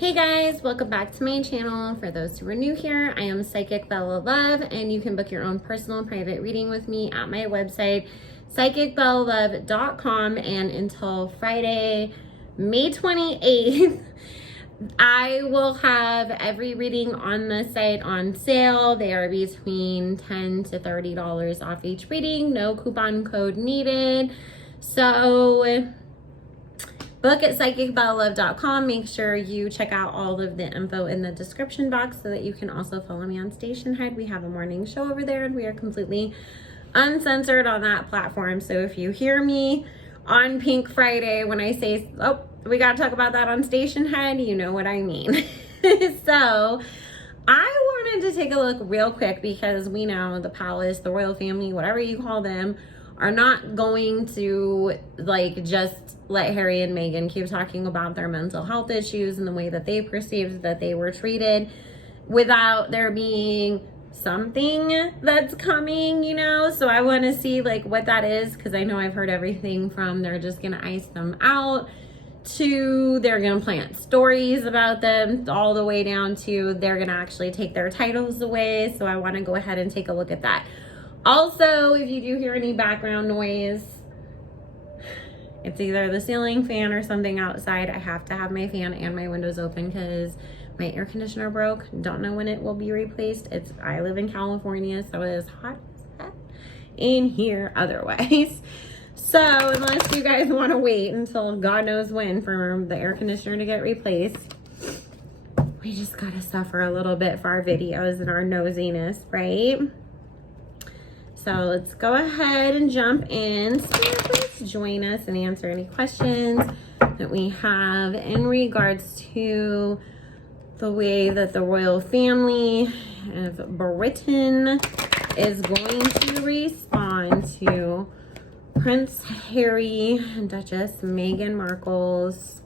Hey guys, welcome back to my channel. For those who are new here, I am Psychic Bella Love, and you can book your own personal private reading with me at my website, psychicbellalove.com. And until Friday, May 28th, I will have every reading on the site on sale. They are between $10 to $30 off each reading. No coupon code needed. So book at psychicbellalove.com. Make sure you check out all of the info in the description box so that you can also follow me on Station Head. We have a morning show over there and we are completely uncensored on that platform. So if you hear me on Pink Friday when I say, oh, we got to talk about that on Station Head, you know what I mean. So I wanted to take a look real quick because we know the palace, the royal family, whatever you call them, are not going to just let Harry and Meghan keep talking about their mental health issues and the way that they perceived that they were treated without there being something that's coming, So I want to see what that is, because I know I've heard everything from they're just going to ice them out to they're going to plant stories about them, all the way down to they're going to actually take their titles away. So I want to go ahead and take a look at that. Also, if you do hear any background noise, it's either the ceiling fan or something outside. I have to have my fan and my windows open because my air conditioner broke. Don't know when it will be replaced. I live in California, so it is hot in here otherwise. So unless you guys want to wait until God knows when for the air conditioner to get replaced, we just got to suffer a little bit for our videos and our nosiness, right? So let's go ahead and jump in. Spirit, please join us and answer any questions that we have in regards to the way that the royal family of Britain is going to respond to Prince Harry and Duchess Meghan Markle's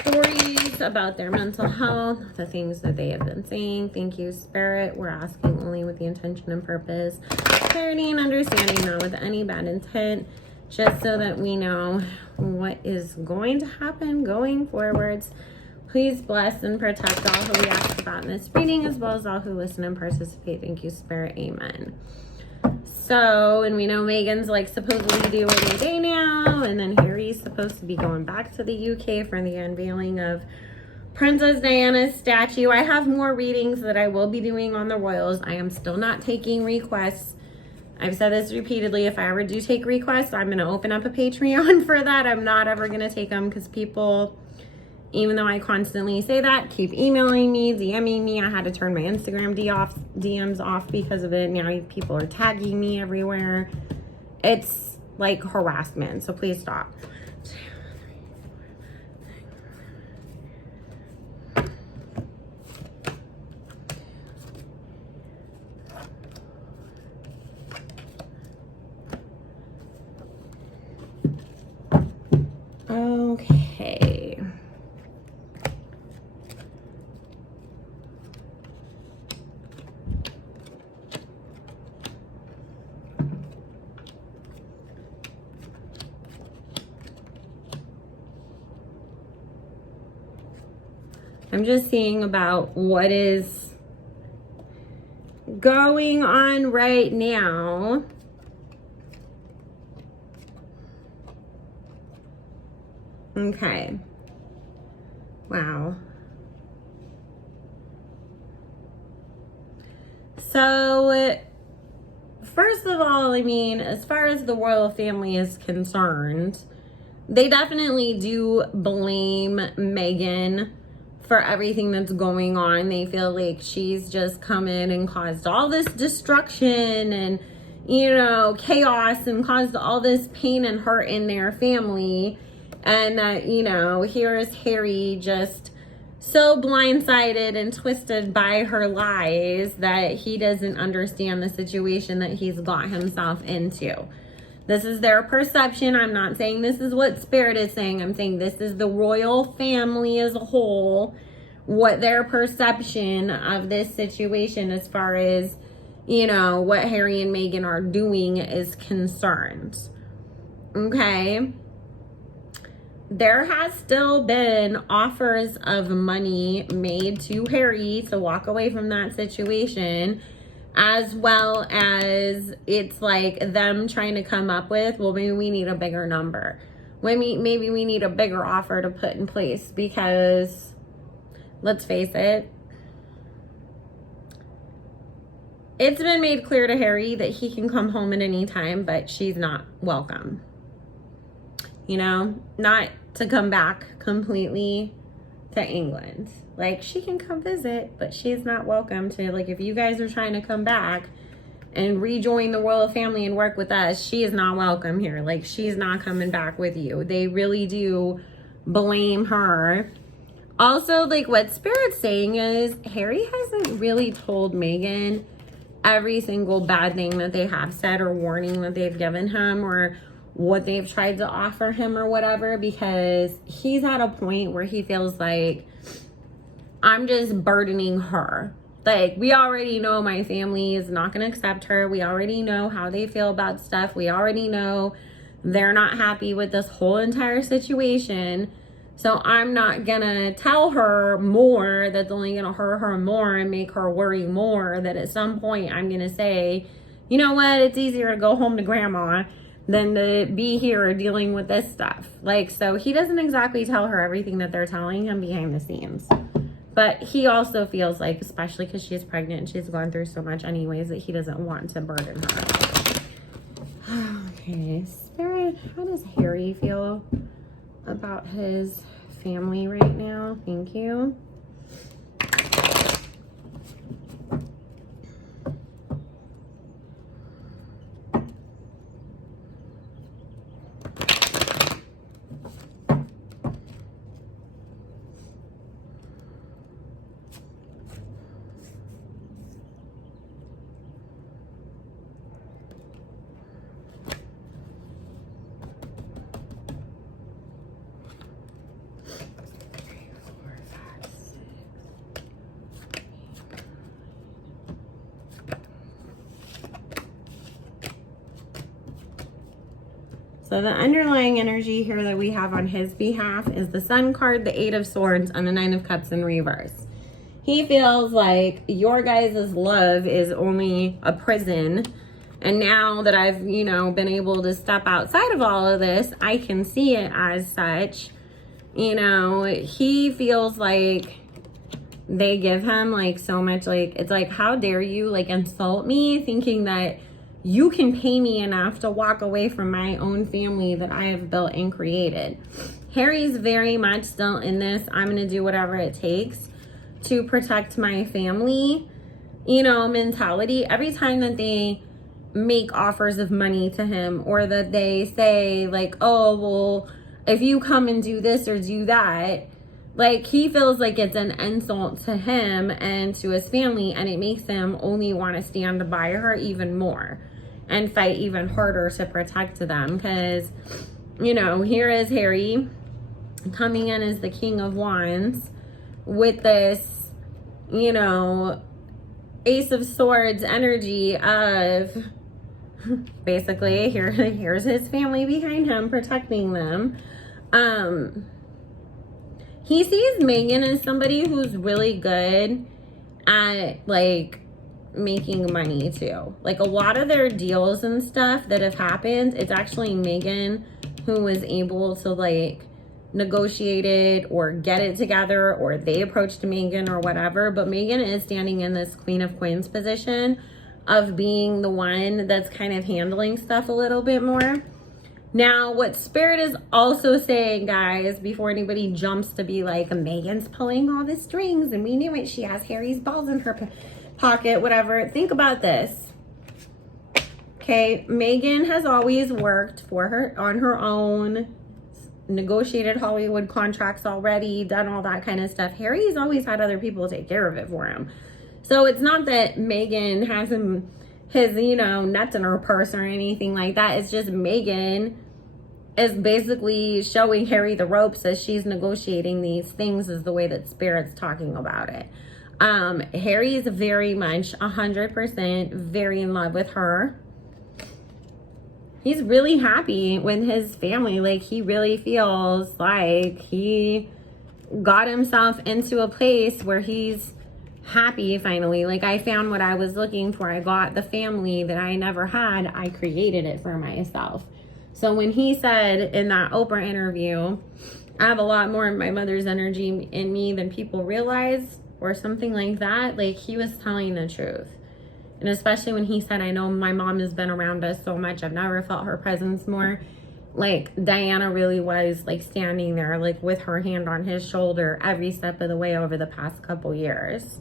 stories about their mental health, the things that they have been saying. Thank you, Spirit. We're asking only with the intention and purpose, clarity and understanding, not with any bad intent, just so that we know what is going to happen going forwards. Please bless and protect all who we ask about in this reading, as well as all who listen and participate. Thank you, Spirit. Amen. So, and we know Meghan's supposedly due any day now, and then Harry's supposed to be going back to the UK for the unveiling of Princess Diana's statue. I have more readings that I will be doing on the royals. I am still not taking requests. I've said this repeatedly. If I ever do take requests, I'm going to open up a Patreon for that. I'm not ever going to take them because people, even though I constantly say that, keep emailing me, DMing me. I had to turn my Instagram DMs off because of it. Now people are tagging me everywhere. It's like harassment, so please stop. Okay. I'm just seeing about what is going on right now. Okay. Wow. So, first of all, as far as the royal family is concerned, they definitely do blame Meghan for everything that's going on. They feel like she's just come in and caused all this destruction and, chaos, and caused all this pain and hurt in their family. And that, here is Harry just so blindsided and twisted by her lies that he doesn't understand the situation that he's got himself into. This is their perception. I'm not saying this is what Spirit is saying. I'm saying this is the royal family as a whole, what their perception of this situation as far as, what Harry and Meghan are doing is concerned. Okay? there has still been offers of money made to Harry to walk away from that situation, as well as it's like them trying to come up with, well, maybe we need a bigger number. Maybe we need a bigger offer to put in place, because let's face it, it's been made clear to Harry that he can come home at any time, but she's not welcome. You know, not to come back completely to England. Like, she can come visit, but she's not welcome to, like, if you guys are trying to come back and rejoin the royal family and work with us, she is not welcome here. Like, she's not coming back with you. They really do blame her. Also, like, what Spirit's saying is Harry hasn't really told Meghan every single bad thing that they have said or warning that they've given him or what they've tried to offer him or whatever, because he's at a point where he feels like, I'm just burdening her. Like, we already know my family is not going to accept her. We already know how they feel about stuff. We already know they're not happy with this whole entire situation. So I'm not going to tell her more that's only going to hurt her more and make her worry more, that at some point I'm going to say, you know what, it's easier to go home to grandma than to be here dealing with this stuff. Like, so he doesn't exactly tell her everything that they're telling him behind the scenes. But he also feels like, especially because she's pregnant and she's gone through so much anyways, that he doesn't want to burden her. Okay, Spirit, how does Harry feel about his family right now? Thank you. So the underlying energy here that we have on his behalf is the Sun card, the Eight of Swords, and the Nine of Cups in reverse. He feels like your guys' love is only a prison. And now that I've, you know, been able to step outside of all of this, I can see it as such. You know, he feels like they give him like so much, like, it's like, how dare you like insult me, thinking that you can pay me enough to walk away from my own family that I have built and created. Harry's very much still in this, I'm going to do whatever it takes to protect my family, you know, mentality. Every time that they make offers of money to him, or that they say like, oh, well, if you come and do this or do that, like, he feels like it's an insult to him and to his family, and it makes him only want to stand by her even more and fight even harder to protect them. Because, you know, here is Harry coming in as the King of Wands with this, you know, Ace of Swords energy of basically here's his family behind him protecting them. He sees Meghan as somebody who's really good at like making money too. Like, a lot of their deals and stuff that have happened, it's actually Meghan who was able to like negotiate it or get it together, or they approached Meghan or whatever. But Meghan is standing in this Queen of Coins position of being the one that's kind of handling stuff a little bit more. Now, what Spirit is also saying, guys, before anybody jumps to be like, Meghan's pulling all the strings and we knew it, she has Harry's balls in her pocket, whatever. Think about this. Okay, Meghan has always worked for her on her own, negotiated Hollywood contracts already, done all that kind of stuff. Harry's always had other people take care of it for him. So it's not that Meghan has him, his, you know, nuts in her purse or anything like that. It's just Meghan is basically showing Harry the ropes as she's negotiating these things, is the way that Spirit's talking about it. Harry is very much 100% very in love with her. he's really happy with his family. Like, he really feels like he got himself into a place where he's happy finally. Like, I found what I was looking for. I got the family that I never had. I created it for myself. So when he said in that Oprah interview, I have a lot more of my mother's energy in me than people realize, or something like that, like, he was telling the truth. And especially when he said, I know my mom has been around us so much, I've never felt her presence more. Like, Diana really was, like, standing there, like, with her hand on his shoulder every step of the way over the past couple years.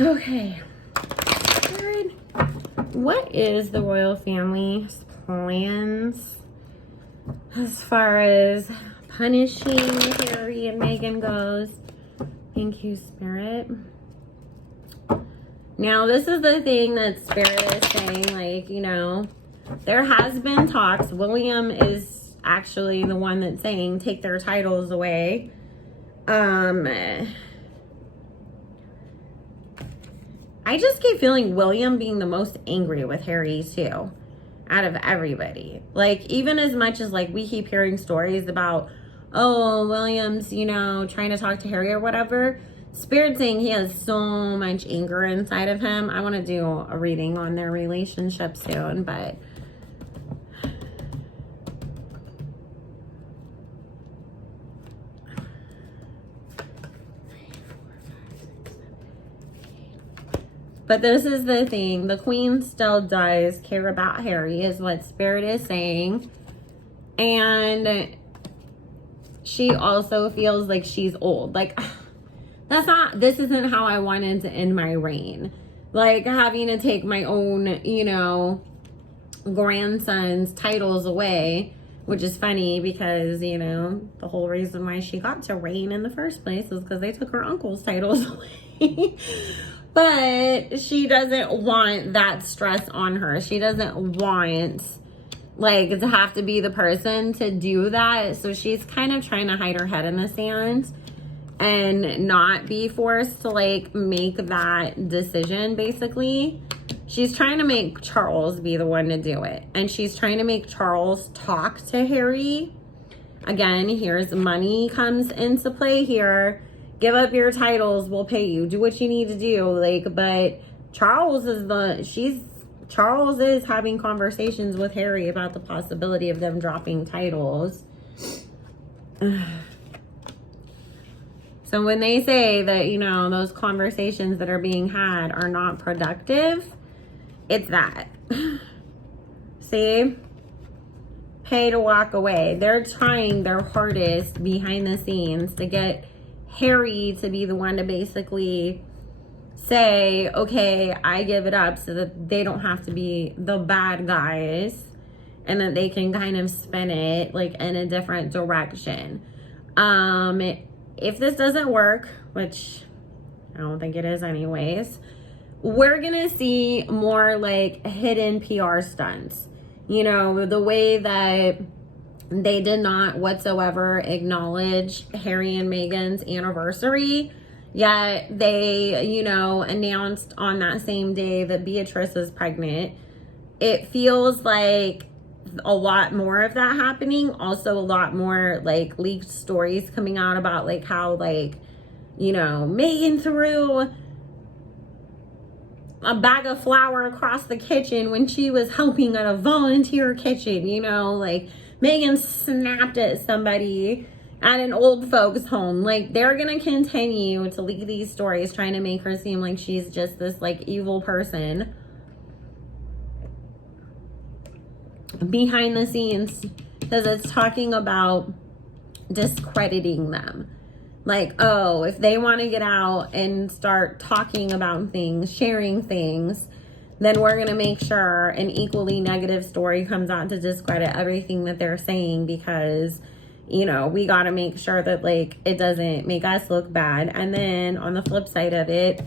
Okay. Good. What is the royal family's plans as far as punishing Harry and Meghan goes? Thank you, Spirit. Now, this is the thing that Spirit is saying, like, you know, there has been talks. William is actually the one that's saying take their titles away. I just keep feeling William being the most angry with Harry too, out of everybody. Like, even as much as, like, we keep hearing stories about, oh, William's, you know, trying to talk to Harry or whatever, Spirit saying he has so much anger inside of him. I want to do a reading on their relationship soon, but this is the thing. The Queen still does care about Harry, is what Spirit is saying. And she also feels like she's old. Like, this isn't how I wanted to end my reign. Like, having to take my own, you know, grandson's titles away, which is funny because, you know, the whole reason why she got to reign in the first place was because they took her uncle's titles away. But she doesn't want that stress on her. She doesn't want, like, to have to be the person to do that. So she's kind of trying to hide her head in the sand and not be forced to, like, make that decision, basically. She's trying to make Charles be the one to do it. And she's trying to make Charles talk to Harry. Again, here's money comes into play here. Give up your titles, we'll pay you. Do what you need to do. Like, but Charles is having conversations with Harry about the possibility of them dropping titles. So when they say that, you know, those conversations that are being had are not productive, it's that. See? Pay to walk away. They're trying their hardest behind the scenes to get Harry to be the one to basically say, okay, I give it up, so that they don't have to be the bad guys and that they can kind of spin it, like, in a different direction. If this doesn't work, which I don't think it is anyways, we're gonna see more, like, hidden PR stunts. You know, the way that they did not whatsoever acknowledge Harry and Meghan's anniversary, yet they, you know, announced on that same day that Beatrice is pregnant. It feels like a lot more of that happening. Also, a lot more, like, leaked stories coming out about, like, how, like, you know, Meghan threw a bag of flour across the kitchen when she was helping at a volunteer kitchen, you know, like, Meghan snapped at somebody at an old folks home. Like, they're gonna continue to leak these stories, trying to make her seem like she's just this, like, evil person behind the scenes, because it's talking about discrediting them. Like, oh, if they want to get out and start talking about things, sharing things, then we're going to make sure an equally negative story comes out to discredit everything that they're saying, because, you know, we got to make sure that, like, it doesn't make us look bad. And then on the flip side of it,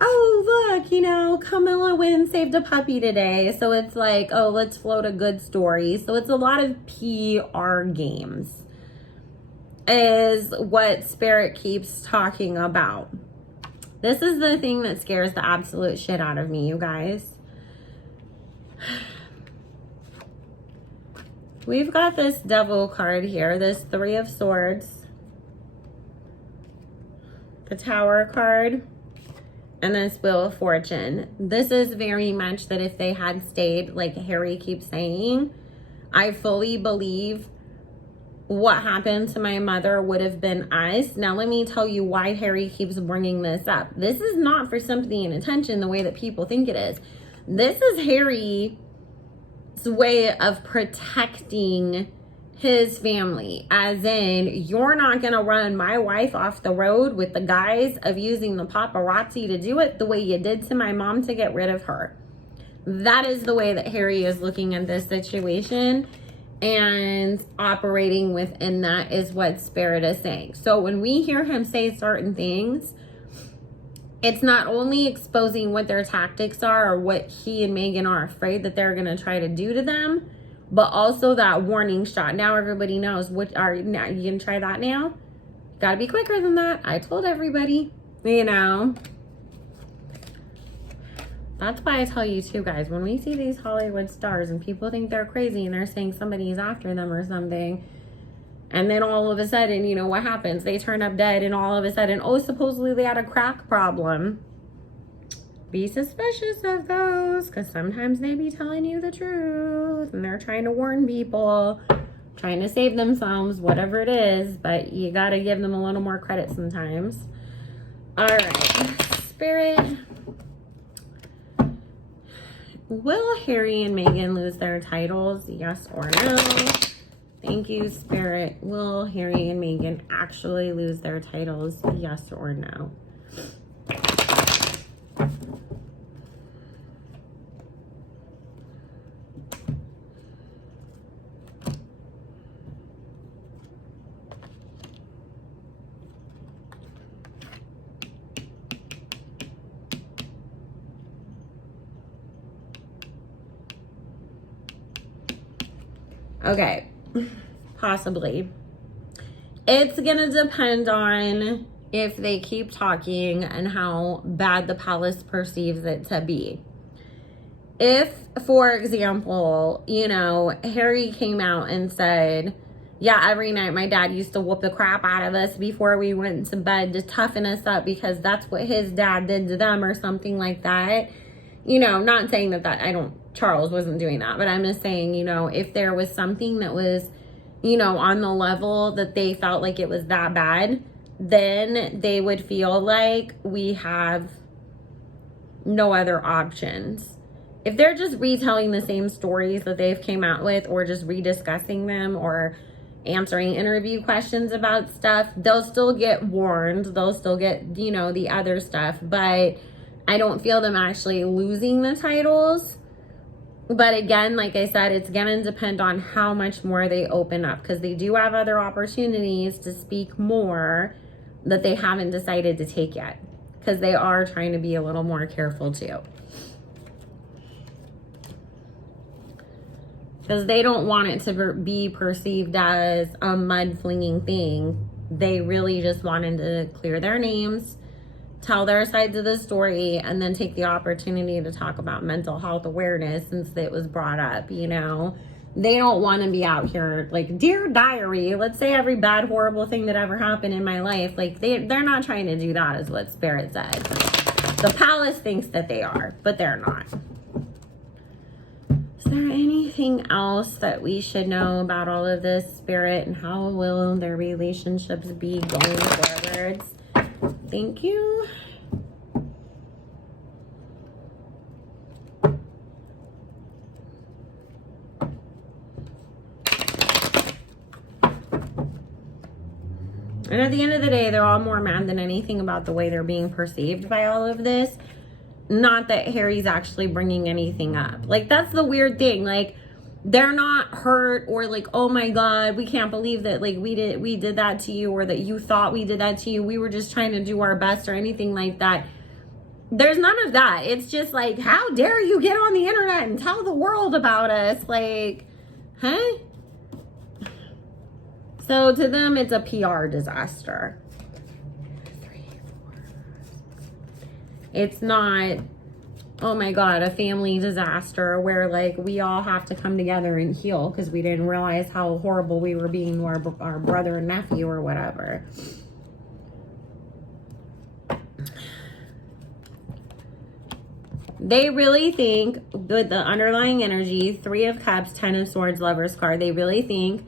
oh, look, you know, Camilla Wynn saved a puppy today. So it's like, oh, let's float a good story. So it's a lot of PR games is what Spirit keeps talking about. This is the thing that scares the absolute shit out of me, you guys. we've got this devil card here, this Three of Swords, the Tower card, and this Wheel of Fortune. This is very much that if they had stayed, like Harry keeps saying, I fully believe what happened to my mother would have been us. Now, let me tell you why Harry keeps bringing this up. This is not for sympathy and attention the way that people think it is. This is Harry's way of protecting his family, as in, you're not gonna run my wife off the road with the guise of using the paparazzi to do it the way you did to my mom to get rid of her. That is the way that Harry is looking at this situation, and operating within that is what Spirit is saying. So when we hear him say certain things, it's not only exposing what their tactics are or what he and Meghan are afraid that they're going to try to do to them, but also that warning shot. Now everybody knows now you can try that now. Got to be quicker than that. I told everybody, you know. That's why I tell you too, guys, when we see these Hollywood stars and people think they're crazy and they're saying somebody's after them or something, and then all of a sudden, you know, what happens? They turn up dead, and all of a sudden, oh, supposedly they had a crack problem. Be suspicious of those, because sometimes they be telling you the truth, and they're trying to warn people, trying to save themselves, whatever it is, but you got to give them a little more credit sometimes. All right, Spirit. Will Harry and Meghan lose their titles? Yes or no? Thank you, Spirit. Will Harry and Meghan actually lose their titles? Yes or no? Okay, possibly. It's gonna depend on if they keep talking and how bad the palace perceives it to be. If, for example, you know, Harry came out and said, yeah, every night my dad used to whoop the crap out of us before we went to bed to toughen us up because that's what his dad did to them or something like that. You know, not saying that Charles wasn't doing that, but I'm just saying, you know, if there was something that was, you know, on the level that they felt like it was that bad, then they would feel like we have no other options. If they're just retelling the same stories that they've came out with, or just rediscussing them, or answering interview questions about stuff, they'll still get warned. They'll still get, you know, the other stuff, but I don't feel them actually losing the titles. But again, like I said, it's going to depend on how much more they open up, because they do have other opportunities to speak more that they haven't decided to take yet, because they are trying to be a little more careful too. Because they don't want it to be perceived as a mud-flinging thing. They really just wanted to clear their names, tell their sides of the story, and then take the opportunity to talk about mental health awareness since it was brought up, you know. They don't want to be out here like, dear diary, let's say every bad, horrible thing that ever happened in my life. Like, they're not trying to do that, is what Spirit said. The palace thinks that they are, but they're not. Is there anything else that we should know about all of this, Spirit, and how will their relationships be going forwards? Thank you. And at the end of the day, they're all more mad than anything about the way they're being perceived by all of this. Not that Harry's actually bringing anything up. Like, that's the weird thing. Like, they're not hurt or like, oh my God, we can't believe that like we did that to you, or that you thought we did that to you. We were just trying to do our best or anything like that. There's none of that. It's just like, how dare you get on the internet and tell the world about us? Like, huh? So to them, it's a PR disaster. 3, 4. It's not oh my God, a family disaster where like we all have to come together and heal because we didn't realize how horrible we were being to our brother and nephew or whatever. They really think, with the underlying energy, 3 of Cups, 10 of Swords, Lovers card, they really think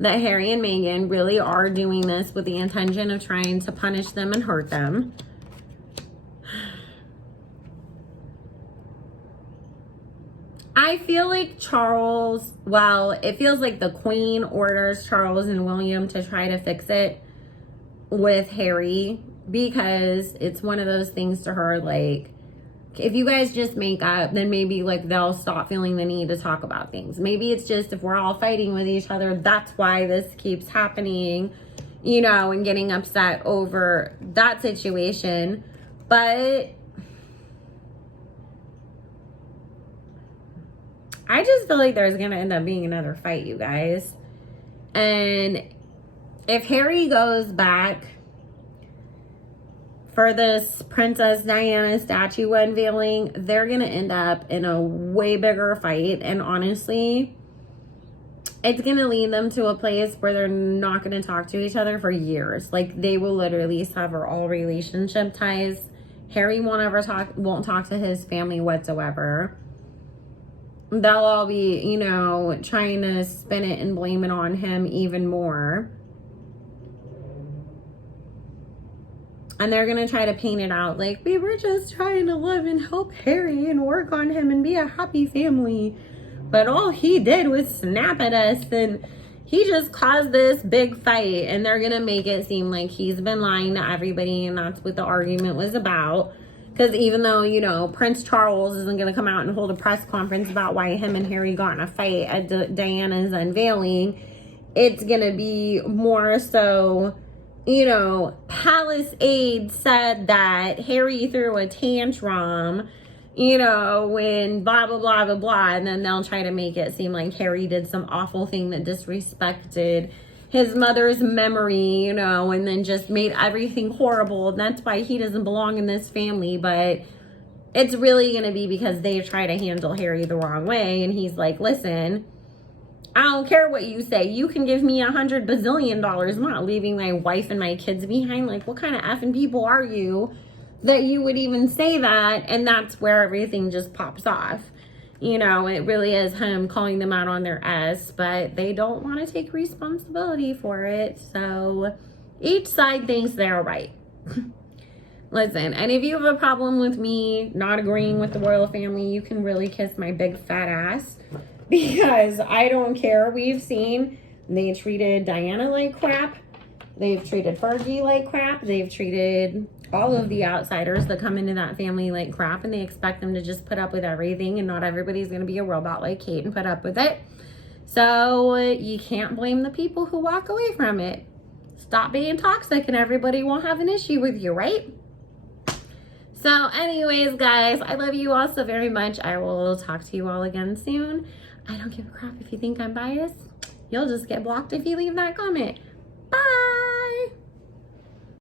that Harry and Meghan really are doing this with the intention of trying to punish them and hurt them. I feel like Charles, well, it feels like the Queen orders Charles and William to try to fix it with Harry, because it's one of those things to her, like, if you guys just make up, then maybe like they'll stop feeling the need to talk about things. Maybe it's just if we're all fighting with each other, that's why this keeps happening, you know, and getting upset over that situation. But I just feel like there's going to end up being another fight, you guys. And if Harry goes back for this Princess Diana statue unveiling, they're going to end up in a way bigger fight. And honestly, it's going to lead them to a place where they're not going to talk to each other for years. Like, they will literally sever all relationship ties. Harry won't talk to his family whatsoever. They'll all be, you know, trying to spin it and blame it on him even more. And they're going to try to paint it out like, we were just trying to love and help Harry and work on him and be a happy family. But all he did was snap at us and he just caused this big fight. And they're going to make it seem like he's been lying to everybody, and that's what the argument was about. Because even though, you know, Prince Charles isn't going to come out and hold a press conference about why him and Harry got in a fight at Diana's unveiling, it's going to be more so, you know, Palace Aide said that Harry threw a tantrum, you know, when blah, blah, blah, blah, blah. And then they'll try to make it seem like Harry did some awful thing that disrespected his mother's memory, you know, and then just made everything horrible. And that's why he doesn't belong in this family. But it's really going to be because they try to handle Harry the wrong way. And he's like, listen, I don't care what you say. You can give me $100 bazillion. I'm not leaving my wife and my kids behind. Like, what kind of effing people are you that you would even say that? And that's where everything just pops off. You know, it really is him calling them out on their S, but they don't want to take responsibility for it. So each side thinks they're right. Listen, and if you have a problem with me not agreeing with the royal family, you can really kiss my big fat ass, because I don't care. We've seen they treated Diana like crap. They've treated Fergie like crap. They've treated all of the outsiders that come into that family like crap, and they expect them to just put up with everything, and not everybody's going to be a robot like Kate and put up with it. So you can't blame the people who walk away from it. Stop being toxic and everybody won't have an issue with you, right? So anyways, guys, I love you all so very much. I will talk to you all again soon. I don't give a crap if you think I'm biased. You'll just get blocked if you leave that comment. Bye!